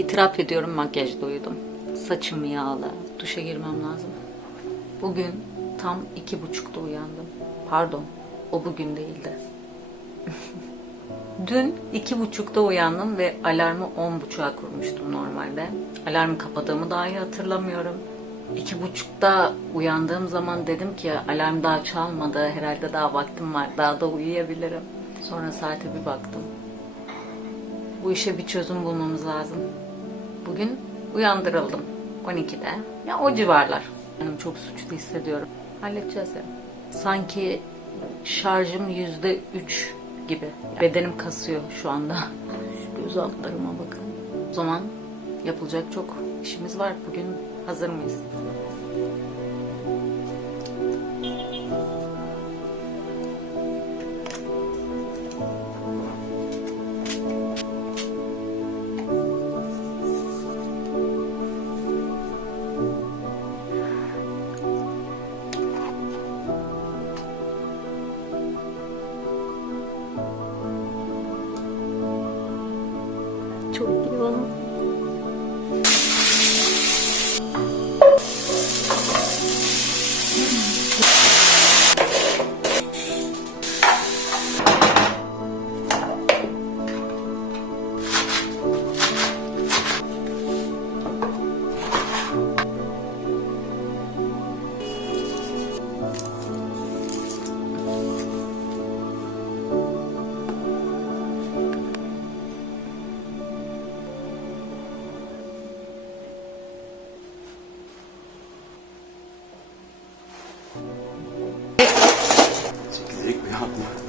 İtiraf ediyorum makyajda uyudum. Saçım yağlı. Duşa girmem lazım. Bugün tam iki buçukta uyandım. Pardon, o bugün değildi. Dün iki buçukta uyandım ve alarmı on buçuğa kurmuştum normalde. Alarmı kapadığımı dahi hatırlamıyorum. İki buçukta uyandığım zaman dedim ki alarm daha çalmadı. Herhalde daha vaktim var. Daha da uyuyabilirim. Sonra saate bir baktım. Bu işe bir çözüm bulmamız lazım. Bugün uyandırıldım 12'de. Ya o civarlar. Benim çok suçlu hissediyorum. Halledeceğiz ya. Sanki şarjım yüzde üç gibi. Bedenim kasıyor şu anda. Şu göz altlarıma bakın. O zaman yapılacak çok işimiz var. Bugün hazır mıyız? Çok yoğun. Çekirdek uyandı.